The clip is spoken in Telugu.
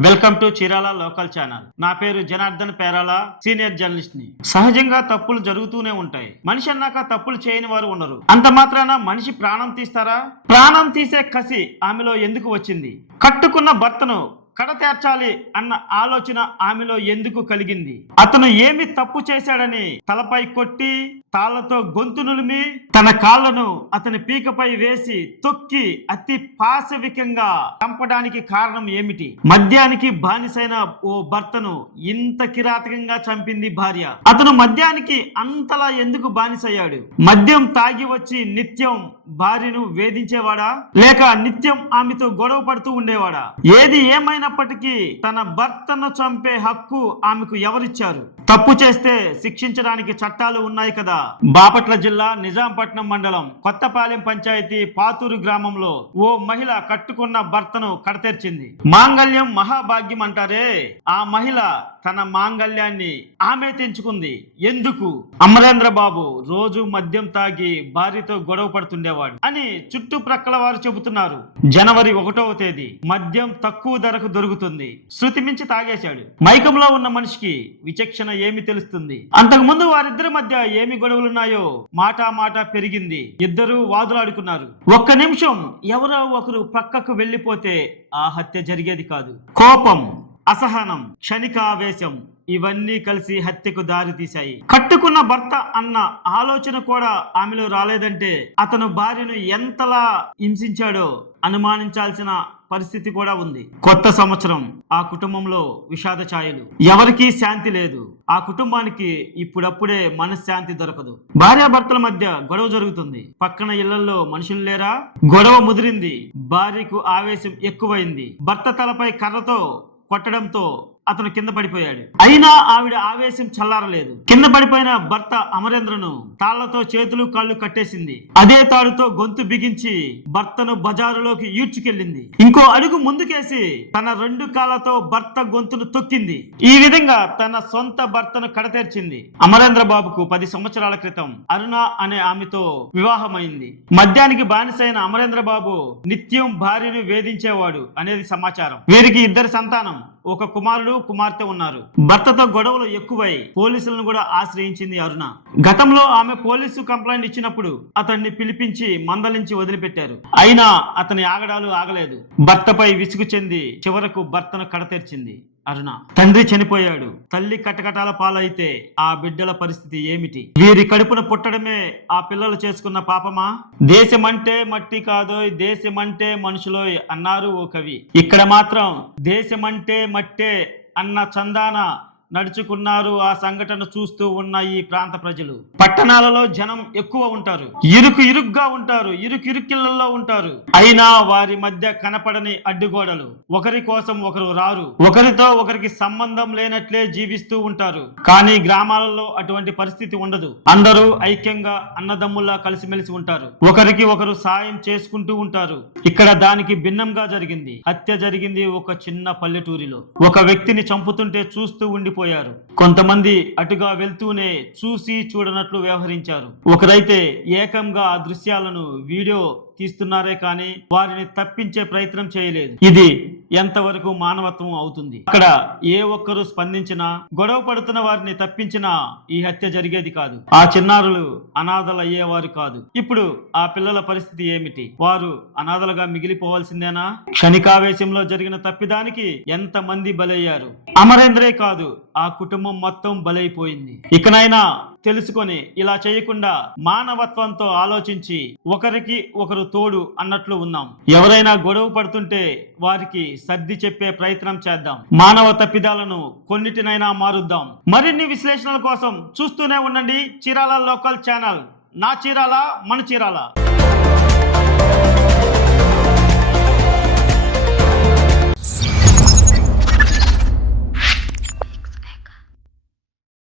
Welcome to Chirala local channel. నా పేరు జనార్దన్ పేరాల, సీనియర్ జర్నలిస్ట్ ని. సహజంగా తప్పులు జరుగుతూనే ఉంటాయి. మనిషి అన్నాక తప్పులు చేయని వారు ఉండరు. అంత మాత్రాన మనిషి ప్రాణం తీస్తారా? ప్రాణం తీసే కసి ఆమెలో ఎందుకు వచ్చింది? కట్టుకున్న భర్తను కడతేర్చాలి అన్న ఆలోచన ఆమెలో ఎందుకు కలిగింది? అతను ఏమి తప్పు చేశాడని తలపై కొట్టి తాళ్లతో గొంతు నులిమి తన కాళ్లను అతని పీకపై వేసి తొక్కి అతి పాశవికంగా చంపడానికి కారణం ఏమిటి? మద్యానికి బానిసైన ఓ భర్తను ఇంత కిరాతకంగా చంపింది భార్య. అతను మద్యానికి అంతలా ఎందుకు బానిసయ్యాడు? మద్యం తాగి వచ్చి నిత్యం భార్యను వేధించేవాడా, లేక నిత్యం ఆమెతో గొడవ పడుతూ ఉండేవాడా? ఏది ఏమైనప్పటికీ తన భర్తను చంపే హక్కు ఆమెకు ఎవరిచ్చారు? తప్పు చేస్తే శిక్షించడానికి చట్టాలు ఉన్నాయి కదా. బాపట్ల జిల్లా నిజాంపట్నం మండలం కొత్తపాలెం పంచాయతీ పాతూరు గ్రామంలో ఓ మహిళ కట్టుకున్న భర్తను కడతెర్చింది. మాంగళ్యం మహాభాగ్యం అంటారే, ఆ మహిళ తన మాంగళ్యాన్ని ఆమె తెంచుకుంది. ఎందుకు? అమరేంద్ర బాబు రోజు మద్యం తాగి భార్యతో గొడవ పడుతుండేవాడు అని చుట్టుప్రక్కల వారు చెబుతున్నారు. జనవరి 1వ తేదీ మద్యం తక్కువ ధరకు దొరుకుతుంది. శృతి మించి తాగేశాడు. మైకంలో ఉన్న మనిషికి విచక్షణ ఏమి తెలుస్తుంది? అంతకు ముందు వారిద్దరి మధ్య ఏమి గొడవలున్నాయో మాట పెరిగింది. ఇద్దరు వాదులాడుకున్నారు. ఒక్క నిమిషం ఎవరో ఒకరు పక్కకు వెళ్లిపోతే ఆ హత్య జరిగేది కాదు. కోపం, అసహనం, క్షణిక ఆవేశం ఇవన్నీ కలిసి హత్యకు దారి తీశాయి. కట్టుకున్న భర్త అన్న ఆలోచన కూడా ఆమెలో రాలేదంటే అతను భార్యను ఎంతలా హింసించాడో అనుమానించాల్సిన పరిస్థితి కూడా ఉంది. కొత్త సంవత్సరం, ఆ కుటుంబంలో విషాద ఛాయలు. ఎవరికీ శాంతి లేదు. ఆ కుటుంబానికి ఇప్పుడప్పుడే మనశ్శాంతి దొరకదు. భార్యాభర్తల మధ్య గొడవ జరుగుతుంది. పక్కన ఇళ్లలో మనుషులు లేరా? గొడవ ముదిరింది. భార్యకు ఆవేశం ఎక్కువైంది. భర్త తలపై కర్రతో కొట్టడంతో అతను కింద పడిపోయాడు. అయినా ఆవిడ ఆవేశం చల్లారలేదు. కింద పడిపోయిన భర్త అమరేంద్రను తాళ్లతో చేతులు కాళ్ళు కట్టేసింది. అదే తాడుతో గొంతు బిగించి భర్తను బజారులోకి ఈడ్చుకెళ్ళింది. ఇంకో అడుగు ముందుకేసి తన 2 కాళ్లతో భర్త గొంతును తొక్కింది. ఈ విధంగా తన సొంత భర్తను కడతేర్చింది. అమరేంద్ర బాబుకు 10 సంవత్సరాల క్రితం అరుణ అనే ఆమెతో వివాహమైంది. మద్యానికి బానిసైన అమరేంద్ర బాబు నిత్యం భార్యను వేధించేవాడు అనేది సమాచారం. వీరికి 2 సంతానం, ఒక కుమారుడు, కుమార్తె ఉన్నారు. భర్తతో గొడవలు ఎక్కువై పోలీసులను కూడా ఆశ్రయించింది అరుణ. గతంలో ఆమె పోలీసు కంప్లైంట్ ఇచ్చినప్పుడు అతన్ని పిలిపించి మందలించి వదిలిపెట్టారు. అయినా అతని ఆగడాలు ఆగలేదు. భర్తపై విసుగు చెంది చివరకు భర్తను కడతెర్చింది అరుణ. తండ్రి చనిపోయాడు. తల్లి కటకటాల పాలైతే ఆ బిడ్డల పరిస్థితి ఏమిటి? వీరి కడుపున పుట్టడమే ఆ పిల్లలు చేసుకున్న పాపమా? దేశమంటే మట్టి కాదోయ్, దేశమంటే మనుషులోయ్ అన్నారు ఓ కవి. ఇక్కడ మాత్రం దేశమంటే మట్టే అన్న చందాన నడుచుకున్నారు. ఆ సంఘటన చూస్తూ ఉన్న ఈ ప్రాంత ప్రజలు. పట్టణాలలో జనం ఎక్కువ ఉంటారు. ఇరుగ్గా ఉంటారు. ఇరుకిళ్ళల్లో ఉంటారు. అయినా వారి మధ్య కనపడని అడ్డుగోడలు. ఒకరి కోసం ఒకరు రారు. ఒకరితో ఒకరికి సంబంధం లేనట్లే జీవిస్తూ ఉంటారు. కానీ గ్రామాలలో అటువంటి పరిస్థితి ఉండదు. అందరూ ఐక్యంగా అన్నదమ్ముల్లా కలిసిమెలిసి ఉంటారు. ఒకరికి ఒకరు సాయం చేసుకుంటూ ఉంటారు. ఇక్కడ దానికి భిన్నంగా జరిగింది. హత్య జరిగింది ఒక చిన్న పల్లెటూరిలో. ఒక వ్యక్తిని చంపుతుంటే చూస్తూ ఉండిపోయారు. కొంతమంది అటుగా వెళ్తూనే చూసి చూడనట్లు వ్యవహరించారు. ఒకరైతే ఏకంగా ఆ దృశ్యాలను వీడియో తీస్తున్నారే కానీ వారిని తప్పించే ప్రయత్నం చేయలేదు. ఇది ఎంతవరకు మానవత్వం అవుతుంది? అక్కడ ఏ ఒక్కరు స్పందించినా, గొడవ పడుతున్న వారిని తప్పించినా ఈ హత్య జరిగేది కాదు. ఆ చిన్నారులు అనాథలు అయ్యేవారు కాదు. ఇప్పుడు ఆ పిల్లల పరిస్థితి ఏమిటి? వారు అనాథలుగా మిగిలిపోవాల్సిందేనా? క్షణికావేశంలో జరిగిన తప్పిదానికి ఎంత మంది బలయ్యారు? అమరేంద్రే కాదు, ఆ కుటుంబం మొత్తం బలైపోయింది. ఇకనైనా తెలుసుకొని ఇలా చేయకుండా మానవత్వంతో ఆలోచించి ఒకరికి ఒకరు తోడు అన్నట్లు ఉన్నాం. ఎవరైనా గొడవ పడుతుంటే వారికి సర్ది చెప్పే ప్రయత్నం చేద్దాం. మానవ తప్పిదాలను కొన్నిటినైనా మారుద్దాం. మరిన్ని విశ్లేషణల కోసం చూస్తూనే ఉండండి చీరాల లోకల్ ఛానల్. నా చీరాల, మన చీరాల.